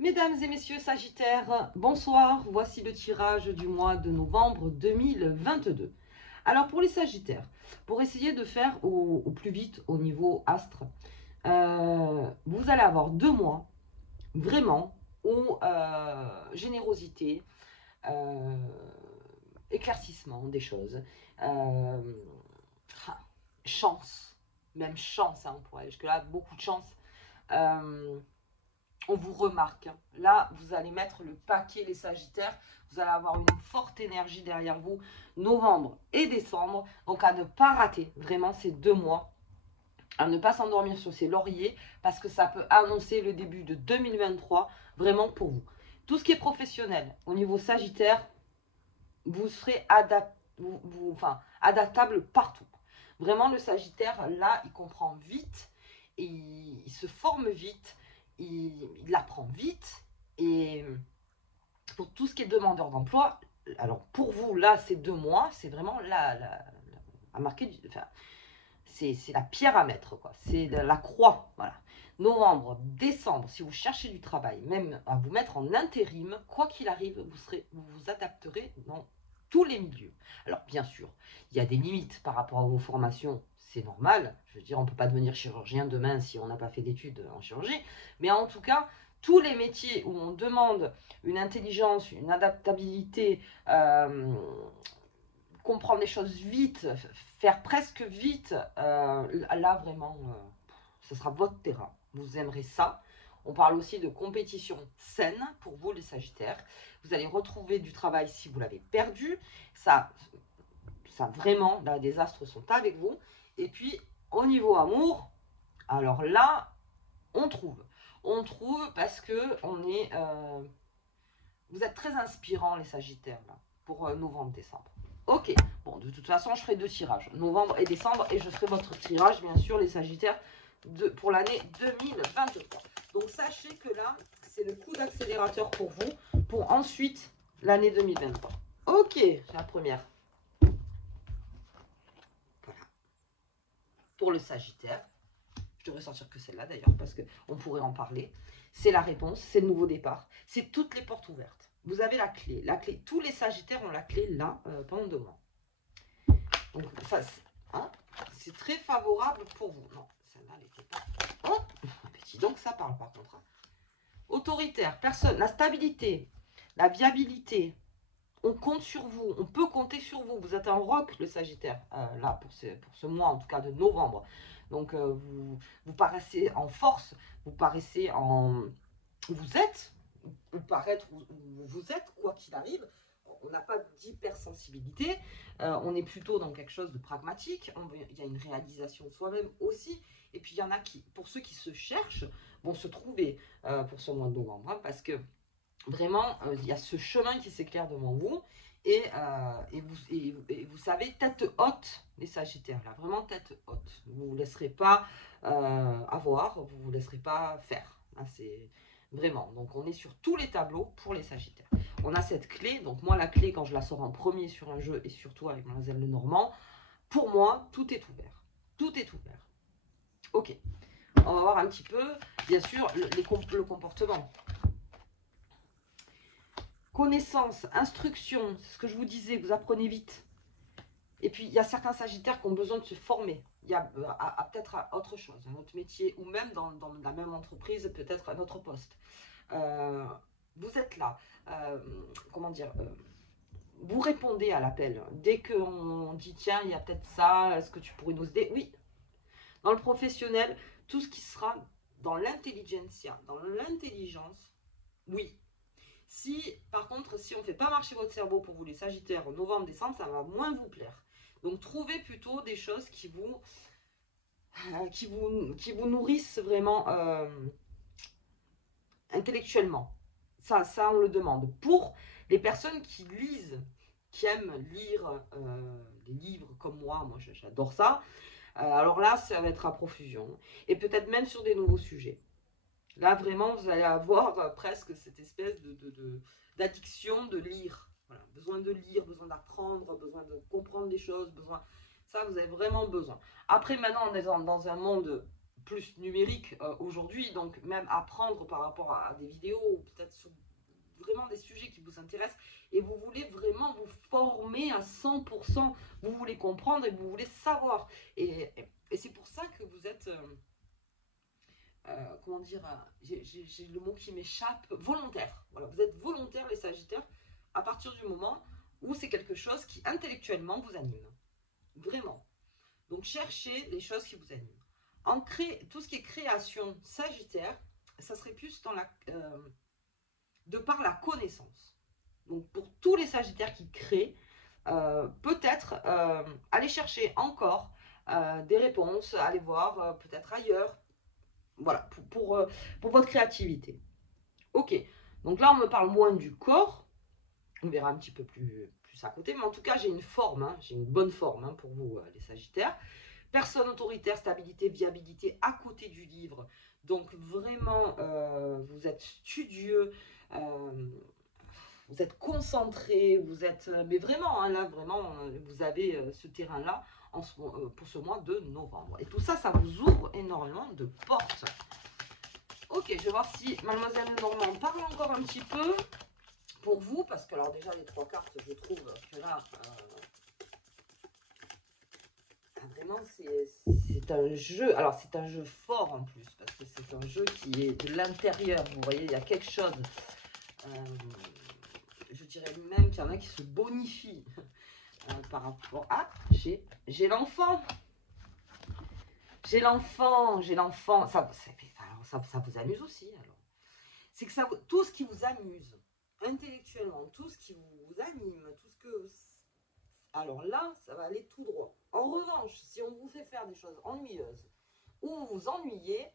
Mesdames et messieurs Sagittaires, bonsoir, voici le tirage du mois de novembre 2022. Alors pour les Sagittaires, pour essayer de faire au plus vite au niveau astre, vous allez avoir 2 mois vraiment où générosité, euh, éclaircissement des choses, euh, chance, même chance, hein, on pourrait aller jusque-là, beaucoup de chance. Euh, on vous remarque. Là, vous allez mettre le paquet, les Sagittaires. Vous allez avoir une forte énergie derrière vous, novembre et décembre. Donc, à ne pas rater vraiment ces 2 mois, à ne pas s'endormir sur ses lauriers, parce que ça peut annoncer le début de 2023 vraiment pour vous. Tout ce qui est professionnel, au niveau Sagittaire, vous serez adaptable partout. Vraiment, le Sagittaire, là, il comprend vite, il se forme vite, il apprend vite. Et pour tout ce qui est demandeur d'emploi, alors pour vous, là, ces 2 mois, c'est vraiment à marquer, enfin, c'est la pierre à mettre, quoi. C'est la croix, voilà. Novembre, décembre, si vous cherchez du travail, même à vous mettre en intérim, quoi qu'il arrive, vous vous adapterez dans tous les milieux. Alors, bien sûr, il y a des limites par rapport à vos formations, c'est normal. Je veux dire, on ne peut pas devenir chirurgien demain si on n'a pas fait d'études en chirurgie. Mais en tout cas, tous les métiers où on demande une intelligence, une adaptabilité, comprendre les choses vite, faire presque vite, là vraiment, ce sera votre terrain. Vous aimerez ça. On parle aussi de compétition saine pour vous les Sagittaires. Vous allez retrouver du travail si vous l'avez perdu. Ça vraiment, là, les astres sont avec vous. Et puis, au niveau amour, alors là, on trouve. On trouve parce que vous êtes très inspirants les Sagittaires là, pour novembre-décembre. Ok, bon, de toute façon, je ferai 2 tirages, novembre et décembre, et je ferai votre tirage, bien sûr, les Sagittaires, pour l'année 2023. Donc, sachez que là, c'est le coup d'accélérateur pour vous, pour ensuite l'année 2023. Ok, la première. Voilà, pour le Sagittaire. Je devrais sortir que celle-là d'ailleurs, parce qu'on pourrait en parler. C'est la réponse, c'est le nouveau départ, c'est toutes les portes ouvertes. Vous avez la clé. La clé. Tous les Sagittaires ont la clé là pendant 2 mois. Donc ça, hein, c'est très favorable pour vous. Non, celle-là n'était pas. Oh, petit donc ça parle par contre. Autoritaire, personne, la stabilité, la viabilité. On compte sur vous, on peut compter sur vous. Vous êtes un roc, le Sagittaire, là, pour ce mois, en tout cas de novembre. Donc, vous paraissez en force, vous paraissez en. Vous êtes, ou paraître, vous êtes, quoi qu'il arrive. On n'a pas d'hypersensibilité, on est plutôt dans quelque chose de pragmatique. Il y a une réalisation de soi-même aussi. Et puis, il y en a qui, pour ceux qui se cherchent, vont se trouver pour ce mois de novembre, hein, parce que vraiment, il y a ce chemin qui s'éclaire devant vous. Et vous savez, tête haute, les Sagittaires, là, vraiment tête haute. Vous ne vous laisserez pas avoir, vous ne vous laisserez pas faire. Là, c'est vraiment. Donc, on est sur tous les tableaux pour les Sagittaires. On a cette clé. Donc, moi, la clé, quand je la sors en premier sur un jeu, et surtout avec Mademoiselle Lenormand, pour moi, tout est ouvert. Tout est ouvert. Ok. On va voir un petit peu, bien sûr, le comportement. Connaissance, instruction, c'est ce que je vous disais, vous apprenez vite. Et puis, il y a certains Sagittaires qui ont besoin de se former. Il y a peut-être autre chose, un autre métier, ou même dans la même entreprise, peut-être un autre poste. Vous êtes là. Comment dire vous répondez à l'appel. Dès qu'on dit, tiens, il y a peut-être ça, est-ce que tu pourrais nous aider? Oui. Dans le professionnel, tout ce qui sera dans l'intelligentsia, dans l'intelligence, oui. Si, par contre, si on ne fait pas marcher votre cerveau pour vous les Sagittaires en novembre, décembre, ça va moins vous plaire. Donc, trouvez plutôt des choses qui vous nourrissent vraiment intellectuellement. Ça, on le demande. Pour les personnes qui lisent, qui aiment lire des livres comme moi j'adore ça. Alors là, ça va être à profusion. Et peut-être même sur des nouveaux sujets. Là, vraiment, vous allez avoir presque cette espèce d'addiction de lire. Voilà. Besoin de lire, besoin d'apprendre, besoin de comprendre les choses, besoin. Ça, vous avez vraiment besoin. Après, maintenant, on est dans un monde plus numérique aujourd'hui, donc même apprendre par rapport à des vidéos, ou peut-être sur vraiment des sujets qui vous intéressent, et vous voulez vraiment vous former à 100%, vous voulez comprendre et vous voulez savoir. Et c'est pour ça que vous êtes, comment dire, j'ai le mot qui m'échappe, volontaire. Voilà, vous êtes volontaire les Sagittaires à partir du moment où c'est quelque chose qui intellectuellement vous anime. Vraiment. Donc cherchez les choses qui vous animent. Tout ce qui est création Sagittaire, ça serait plus dans de par la connaissance. Donc pour tous les Sagittaires qui créent, peut-être aller chercher encore des réponses, aller voir peut-être ailleurs. Voilà, pour votre créativité. Ok, donc là on me parle moins du corps, on verra un petit peu plus à côté, mais en tout cas j'ai une forme, hein, j'ai une bonne forme hein, pour vous les Sagittaires. Personne autoritaire, stabilité, viabilité à côté du livre. Donc vraiment, vous êtes studieux, vous êtes concentré, vous êtes... mais vraiment, hein, là, vraiment, vous avez ce terrain-là pour ce mois de novembre. Et tout ça, ça vous ouvre énormément de portes. Ok, je vais voir si Mademoiselle Lenormand parle encore un petit peu pour vous, parce que alors déjà les 3 cartes, je trouve que là, vraiment c'est un jeu, alors c'est un jeu fort en plus, parce que c'est un jeu qui est de l'intérieur, vous voyez, il y a quelque chose, je dirais même qu'il y en a qui se bonifient par rapport à, j'ai l'enfant. J'ai l'enfant, ça vous amuse aussi alors. C'est que ça, tout ce qui vous amuse intellectuellement, tout ce qui vous anime, tout ce que... Alors là, ça va aller tout droit. En revanche, si on vous fait faire des choses ennuyeuses ou vous vous ennuyez,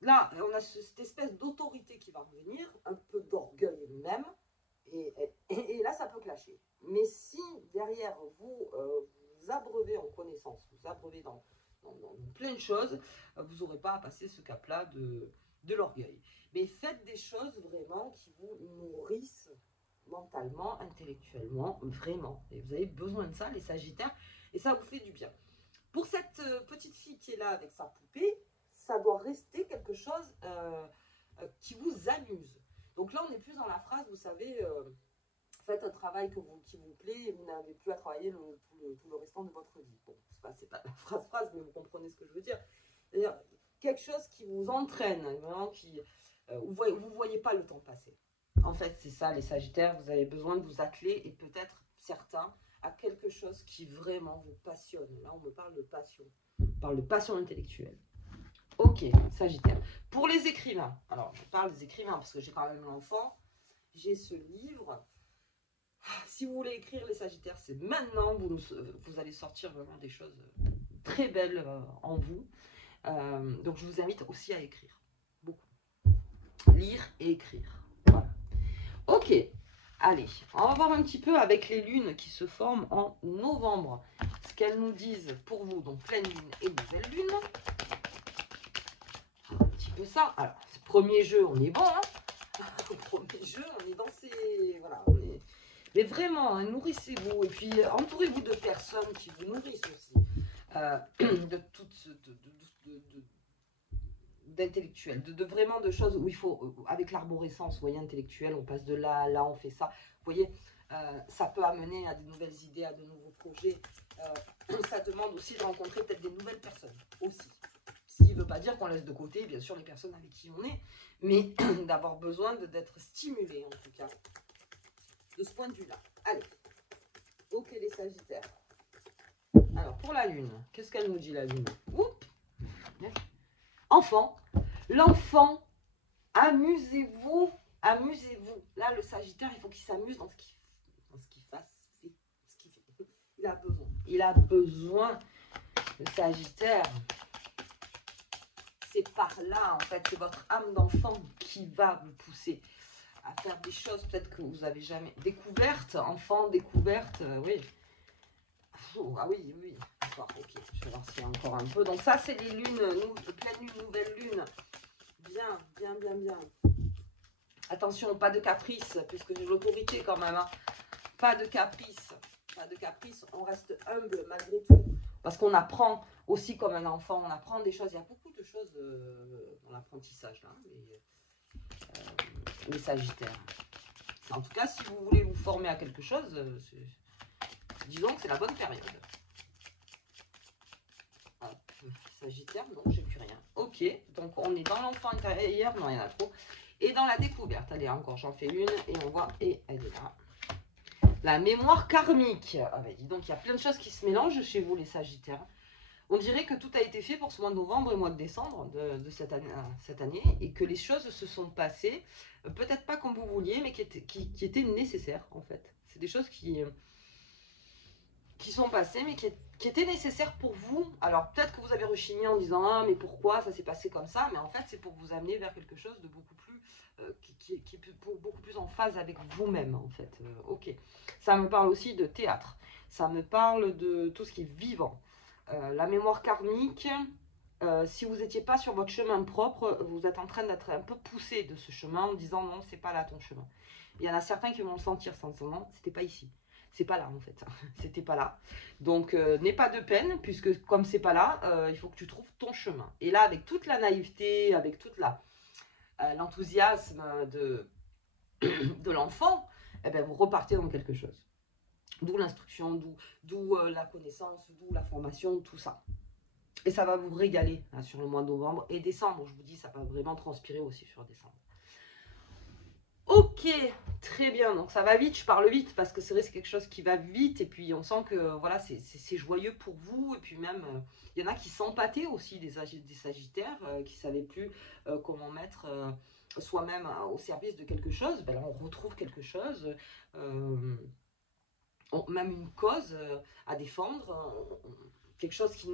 là, on a cette espèce d'autorité qui va revenir, un peu d'orgueil même, et là, ça peut clasher. Mais si derrière vous, vous abreuvez en connaissance, vous abreuvez dans plein de choses, vous n'aurez pas à passer ce cap-là de l'orgueil. Mais faites des choses vraiment qui vous nourrissent mentalement, intellectuellement, vraiment. Et vous avez besoin de ça, les Sagittaires, et ça vous fait du bien. Pour cette petite fille qui est là avec sa poupée, ça doit rester quelque chose qui vous amuse. Donc là, on est plus dans la phrase, vous savez, faites un travail qui vous plaît et vous n'avez plus à travailler tout le restant de votre vie. Bon, c'est pas la phrase, mais vous comprenez ce que je veux dire. C'est-à-dire quelque chose qui vous entraîne, vraiment, vous ne voyez pas le temps passer. En fait, c'est ça, les Sagittaires, vous avez besoin de vous atteler et peut-être certains à quelque chose qui vraiment vous passionne. Là, on me parle de passion. On parle de passion intellectuelle. Ok, Sagittaire. Pour les écrivains, alors je parle des écrivains parce que j'ai quand même l'enfant, j'ai ce livre. Si vous voulez écrire les Sagittaires, c'est maintenant, vous allez sortir vraiment des choses très belles en vous. Donc je vous invite aussi à écrire, beaucoup. Lire et écrire. Voilà. Ok, allez, on va voir un petit peu avec les lunes qui se forment en novembre. Ce qu'elles nous disent pour vous, donc pleine lune et nouvelle lune. Un petit peu ça. Alors, ce premier jeu, on est bon, hein. Premier jeu, on est dans ces... Voilà, mais vraiment, hein, nourrissez-vous. Et puis, entourez-vous de personnes qui vous nourrissent aussi. D'intellectuel, vraiment de choses où il faut, avec l'arborescence, vous voyez, intellectuel, on passe de là à là, on fait ça. Vous voyez, ça peut amener à de nouvelles idées, à de nouveaux projets. Ça demande aussi de rencontrer peut-être des nouvelles personnes aussi. Ce qui ne veut pas dire qu'on laisse de côté, bien sûr, les personnes avec qui on est, mais d'avoir besoin d'être stimulé, en tout cas, de ce point de vue-là. Allez, ok les Sagittaires. Alors, pour la Lune, qu'est-ce qu'elle nous dit, la Lune? Oups. Enfant, l'enfant, amusez-vous, amusez-vous. Là, le Sagittaire, il faut qu'il s'amuse dans ce qu'il fait. Il a besoin, le Sagittaire. C'est par là, en fait, c'est votre âme d'enfant qui va vous pousser à faire des choses peut-être que vous n'avez jamais découvertes. Enfant, découverte, oui. Ah oui, oui. D'accord, ok. Je vais voir s'il y a encore un peu. Donc ça, c'est les lunes, pleine lune, nouvelle lune. Bien, bien, bien, bien. Attention, pas de caprice, puisque j'ai l'autorité quand même. Hein. Pas de caprice. Pas de caprice. On reste humble malgré tout. Parce qu'on apprend aussi comme un enfant, on apprend des choses. Il y a beaucoup de choses dans l'apprentissage, là, les Sagittaires. En tout cas, si vous voulez vous former à quelque chose, disons que c'est la bonne période. Hop, Sagittaire, non, j'ai plus rien. Ok, donc on est dans l'enfant intérieur, non, il y en a trop. Et dans la découverte, allez, encore, j'en fais une, et on voit, et elle est là. La mémoire karmique. Ah ben, dis donc, il y a plein de choses qui se mélangent chez vous, les Sagittaires. On dirait que tout a été fait pour ce mois de novembre et mois de décembre de cette année, et que les choses se sont passées, peut-être pas comme vous vouliez, mais qui étaient nécessaires, en fait. C'est des choses qui sont passées, mais qui étaient nécessaires pour vous. Alors, peut-être que vous avez rechigné en disant « Ah, mais pourquoi ça s'est passé comme ça ?» Mais en fait, c'est pour vous amener vers quelque chose de beaucoup plus, qui est beaucoup plus en phase avec vous-même, en fait. Ok. Ça me parle aussi de théâtre. Ça me parle de tout ce qui est vivant. La mémoire karmique, si vous n'étiez pas sur votre chemin propre, vous êtes en train d'être un peu poussé de ce chemin en disant non, c'est pas là ton chemin. Il y en a certains qui vont le sentir sans non, c'était pas ici. C'est pas là en fait, c'était pas là. Donc n'aie pas de peine, puisque comme c'est pas là, il faut que tu trouves ton chemin. Et là, avec toute la naïveté, avec toute l'enthousiasme de l'enfant, eh ben, vous repartez dans quelque chose. D'où l'instruction, d'où la connaissance, d'où la formation, tout ça. Et ça va vous régaler hein, sur le mois de novembre et décembre. Je vous dis, ça va vraiment transpirer aussi sur décembre. Ok, très bien. Donc ça va vite, je parle vite parce que c'est vrai, c'est quelque chose qui va vite. Et puis on sent que voilà, c'est joyeux pour vous. Et puis même, il y en a qui s'empâtaient aussi des Sagittaires, qui ne savaient plus comment mettre soi-même au service de quelque chose. Ben là, on retrouve quelque chose. Même une cause à défendre, quelque chose qui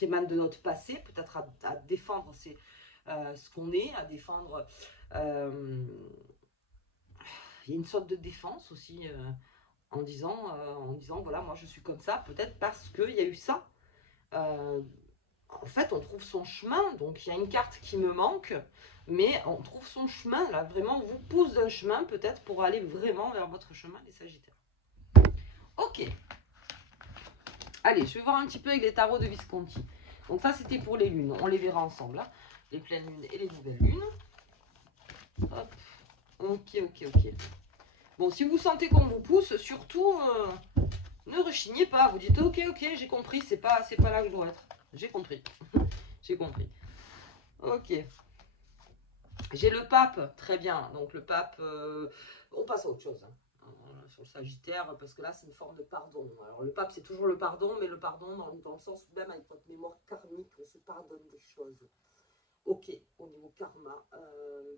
émane de notre passé, peut-être à défendre ce qu'on est, à défendre. Il y a une sorte de défense aussi en disant voilà, moi je suis comme ça, peut-être parce qu'il y a eu ça. En fait, on trouve son chemin, donc il y a une carte qui me manque, mais on trouve son chemin, là, vraiment, on vous pousse d'un chemin peut-être pour aller vraiment vers votre chemin, les Sagittaires. Ok. Allez, je vais voir un petit peu avec les tarots de Visconti. Donc ça, c'était pour les lunes. On les verra ensemble, là. Les pleines lunes et les nouvelles lunes. Hop. Ok, ok, ok. Bon, si vous sentez qu'on vous pousse, surtout, ne rechignez pas. Vous dites, ok, ok, j'ai compris, c'est pas là que je dois être. J'ai compris. J'ai compris. Ok. J'ai le pape, très bien. Donc le pape, on passe à autre chose. Hein. Sur le Sagittaire, parce que là, c'est une forme de pardon. Alors, le pape, c'est toujours le pardon, mais le pardon dans le sens où même avec votre mémoire karmique, on se pardonne des choses. Ok, au niveau karma,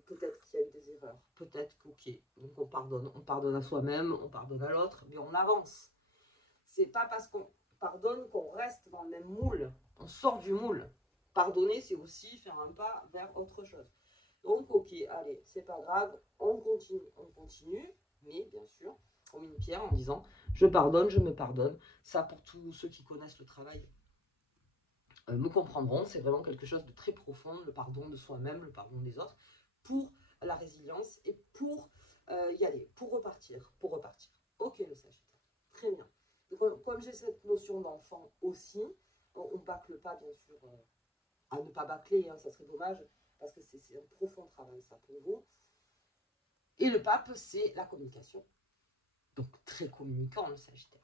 peut-être qu'il y a eu des erreurs, peut-être qu'ok. Donc, on pardonne à soi-même, on pardonne à l'autre, mais on avance. C'est pas parce qu'on pardonne qu'on reste dans le même moule, on sort du moule. Pardonner, c'est aussi faire un pas vers autre chose. Donc, ok, allez, c'est pas grave, on continue, mais bien sûr, on met une pierre en disant je pardonne, je me pardonne. Ça, pour tous ceux qui connaissent le travail, me comprendront. C'est vraiment quelque chose de très profond, le pardon de soi-même, le pardon des autres, pour la résilience et pour y aller, pour repartir, Ok, le Sagittaire, très bien. Donc, comme j'ai cette notion d'enfant aussi, on bâcle pas, bien sûr, à ne pas bâcler, hein, ça serait dommage, parce que c'est un profond travail, ça, pour vous. Et le pape, c'est la communication. Donc, très communicant, le Sagittaire.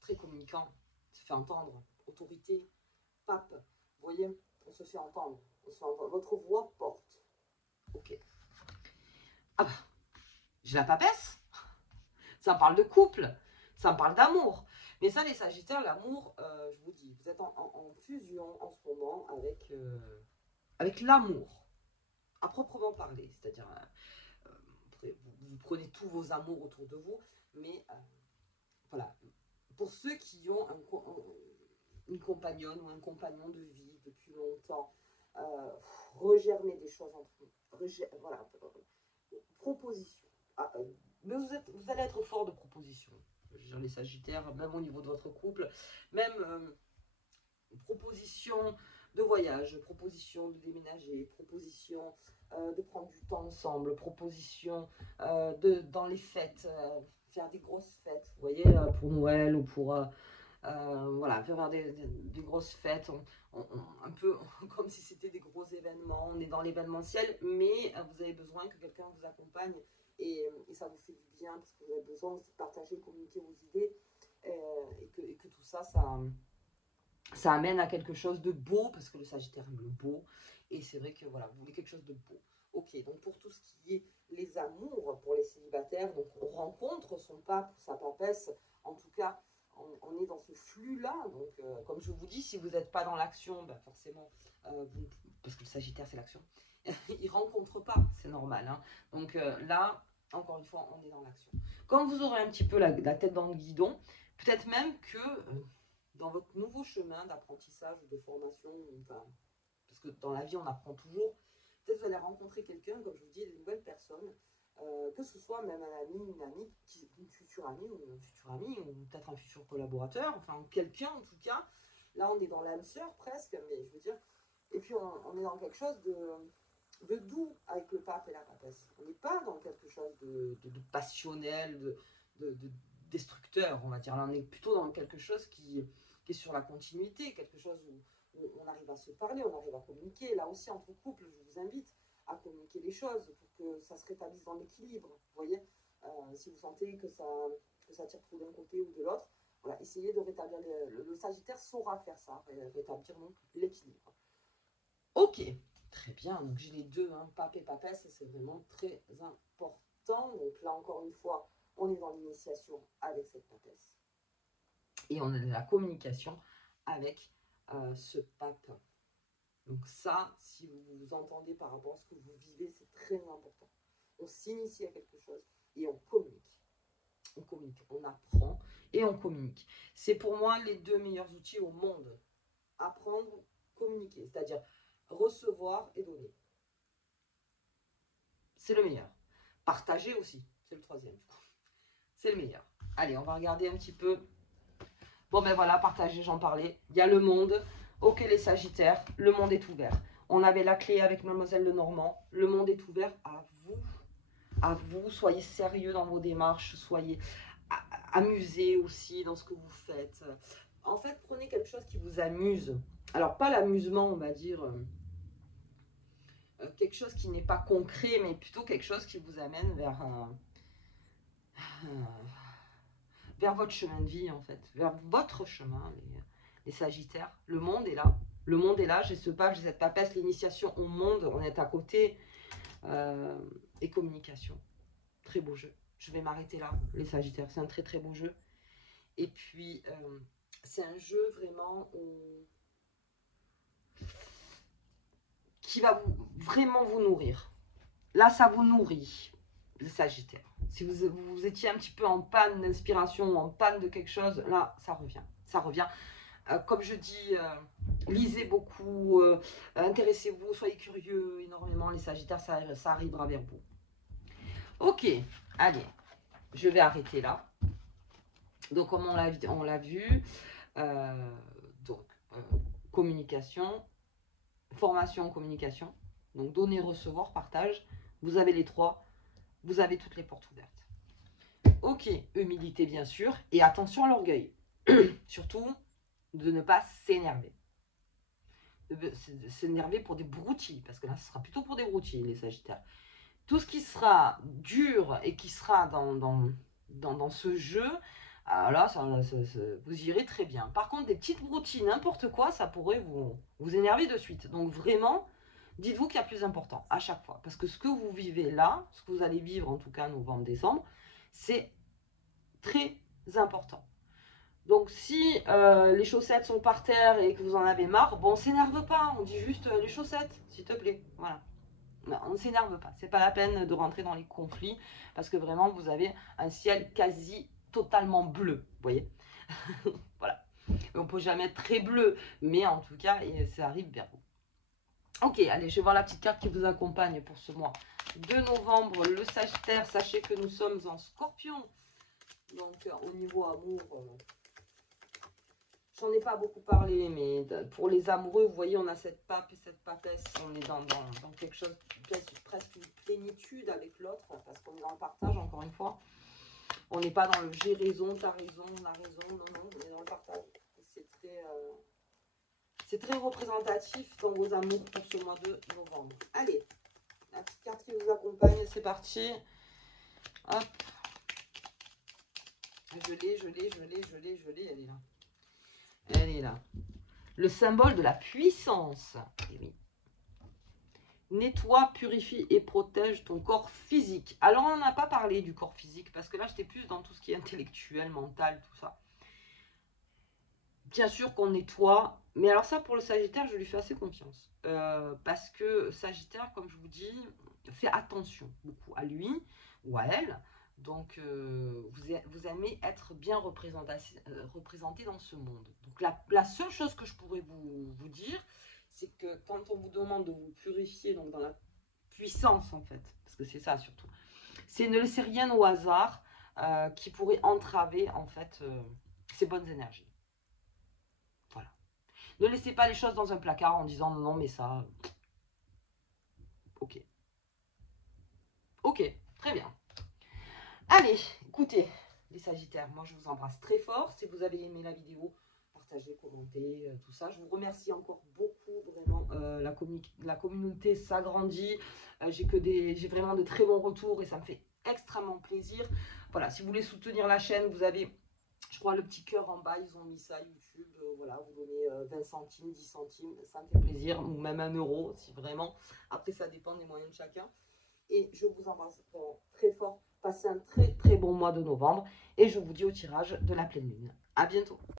Très communicant, se fait entendre, autorité, pape. Vous voyez, on se fait entendre. Votre voix porte. Ok. Ah bah, j'ai la papesse. Ça me parle de couple. Ça me parle d'amour. Mais ça, les Sagittaires, l'amour, je vous dis, vous êtes en fusion en ce moment avec l'amour, à proprement parler. C'est-à-dire, vous prenez tous vos amours autour de vous, mais voilà. Pour ceux qui ont une compagnonne ou un compagnon de vie depuis longtemps, regermer des choses entre vous. Voilà. Proposition. Mais vous allez être fort de proposition. Je veux dire, les Sagittaires, même au niveau de votre couple, même proposition de voyage, proposition de déménager, proposition de prendre du temps ensemble, proposition dans les fêtes, faire des grosses fêtes, vous voyez, pour Noël ou pour voilà, faire des grosses fêtes, un peu comme si c'était des gros événements. On est dans l'événementiel, mais vous avez besoin que quelqu'un vous accompagne et ça vous fait du bien parce que vous avez besoin aussi de partager, communiquer vos idées et que tout ça, ça amène à quelque chose de beau parce que le Sagittaire aime le beau et c'est vrai que voilà, vous voulez quelque chose de beau. Ok, donc pour tout ce qui est les amours pour les célibataires, donc on rencontre son pape, sa papesse, en tout cas on est dans ce flux-là, donc comme je vous dis, si vous n'êtes pas dans l'action, ben forcément, parce que le Sagittaire c'est l'action, il ne rencontre pas, c'est normal, hein. Donc là, encore une fois, on est dans l'action. Quand vous aurez un petit peu la tête dans le guidon, peut-être même que dans votre nouveau chemin d'apprentissage ou de formation, enfin, parce que dans la vie on apprend toujours, peut-être vous allez rencontrer quelqu'un, comme je vous dis, des nouvelles personnes, que ce soit même un ami, une amie, une future amie ou un futur ami, ou peut-être un futur collaborateur, enfin quelqu'un en tout cas. Là on est dans l'âme sœur presque, mais je veux dire, et puis on est dans quelque chose de doux avec le pape et la papesse. On n'est pas dans quelque chose de passionnel, de destructeur, on va dire. Là, on est plutôt dans quelque chose qui est sur la continuité, quelque chose où on arrive à se parler, on arrive à communiquer. Là aussi, entre couples, je vous invite à communiquer les choses pour que ça se rétablisse dans l'équilibre. Vous voyez, si vous sentez que ça tire trop d'un côté ou de l'autre, voilà, essayez de rétablir. Le Sagittaire saura faire ça, rétablir donc l'équilibre. Ok, très bien. Donc j'ai les deux, hein, pape et papesse, et c'est vraiment très important. Donc là, encore une fois, on est dans l'initiation avec cette papesse. Et on est dans la communication avec ce pape. Donc ça, si vous vous entendez par rapport à ce que vous vivez, c'est très important. On s'initie à quelque chose et on communique. On communique, on apprend et on communique. C'est pour moi les deux meilleurs outils au monde. Apprendre, communiquer, c'est-à-dire recevoir et donner. C'est le meilleur. Partager aussi, c'est le troisième. C'est le meilleur. Allez, on va regarder un petit peu. Bon ben voilà, partager, j'en parlais. Il y a le monde. Ok les Sagittaires, le monde est ouvert. On avait la clé avec Mademoiselle Lenormand. Le monde est ouvert à vous. À vous, soyez sérieux dans vos démarches, soyez amusés aussi dans ce que vous faites. En fait, prenez quelque chose qui vous amuse. Alors, pas l'amusement, on va dire, quelque chose qui n'est pas concret, mais plutôt quelque chose qui vous amène vers votre chemin de vie, en fait, vers votre chemin, les Sagittaires. Le monde est là. Le monde est là. J'ai ce pape, j'ai cette papesse, l'initiation au monde. On est à côté. Et communication. Très beau jeu. Je vais m'arrêter là, les Sagittaires. C'est un très très beau jeu. Et puis, c'est un jeu vraiment qui va vraiment vous nourrir. Là, ça vous nourrit, les Sagittaires. Si vous étiez un petit peu en panne d'inspiration ou en panne de quelque chose, là, ça revient. Ça revient. Comme je dis, lisez beaucoup, intéressez-vous, soyez curieux énormément. Les Sagittaires, ça arrivera vers vous. Ok, allez, je vais arrêter là. Donc, comme on l'a vu, donc, communication, formation, communication, donc donner, recevoir, partage, vous avez les trois, vous avez toutes les portes ouvertes. Ok, humilité bien sûr, et attention à l'orgueil. Surtout, de ne pas s'énerver. S'énerver pour des broutilles, parce que là, ce sera plutôt pour des broutilles, les Sagittaires. Tout ce qui sera dur et qui sera dans ce jeu, là, vous irez très bien. Par contre, des petites broutilles, n'importe quoi, ça pourrait vous énerver de suite. Donc vraiment, dites-vous qu'il y a plus important à chaque fois. Parce que ce que vous vivez là, ce que vous allez vivre en tout cas novembre, décembre, c'est très important. Donc si les chaussettes sont par terre et que vous en avez marre, bon, on s'énerve pas, on dit juste les chaussettes, s'il te plaît. Voilà. On ne s'énerve pas, c'est pas la peine de rentrer dans les conflits parce que vraiment vous avez un ciel quasi totalement bleu, vous voyez. Voilà, on peut jamais être très bleu, mais en tout cas ça arrive vers vous. Ok, allez, je vais voir la petite carte qui vous accompagne pour ce mois de novembre. Le Sagittaire, sachez que nous sommes en Scorpion, donc au niveau amour, j'en ai pas beaucoup parlé, mais pour les amoureux, vous voyez, on a cette pape et cette papesse. On est dans quelque chose, presque une plénitude avec l'autre, parce qu'on est dans le partage, encore une fois. On n'est pas dans le j'ai raison, t'as raison, on a raison. Non, non, on est dans le partage. C'est très représentatif dans vos amours pour ce mois de novembre. Allez, la petite carte qui vous accompagne, c'est parti. Hop. Je l'ai, elle est là. Elle est là. Le symbole de la puissance. Eh oui. Nettoie, purifie et protège ton corps physique. Alors, on n'en a pas parlé du corps physique, parce que là, j'étais plus dans tout ce qui est intellectuel, mental, tout ça. Bien sûr qu'on nettoie, mais alors ça, pour le Sagittaire, je lui fais assez confiance. Parce que Sagittaire, comme je vous dis, fait attention beaucoup à lui ou à elle. Donc, vous aimez être bien représenté dans ce monde. Donc, la seule chose que je pourrais vous dire, c'est que quand on vous demande de vous purifier, donc dans la puissance en fait, parce que c'est ça surtout, c'est ne laisser rien au hasard qui pourrait entraver en fait ces bonnes énergies. Voilà. Ne laissez pas les choses dans un placard en disant non, non, mais ça, ok. Ok, très bien. Allez, écoutez, les Sagittaires, moi je vous embrasse très fort. Si vous avez aimé la vidéo, partagez, commentez, tout ça. Je vous remercie encore beaucoup, vraiment. La communauté s'agrandit. J'ai vraiment de très bons retours et ça me fait extrêmement plaisir. Voilà, si vous voulez soutenir la chaîne, vous avez, je crois, le petit cœur en bas, ils ont mis ça, YouTube. Voilà, vous donnez 20 centimes, 10 centimes, ça me fait plaisir, ou même 1 euro, si vraiment. Après, ça dépend des moyens de chacun. Et je vous embrasse très fort. Passez un très très bon mois de novembre. Et je vous dis au tirage de la pleine lune. À bientôt.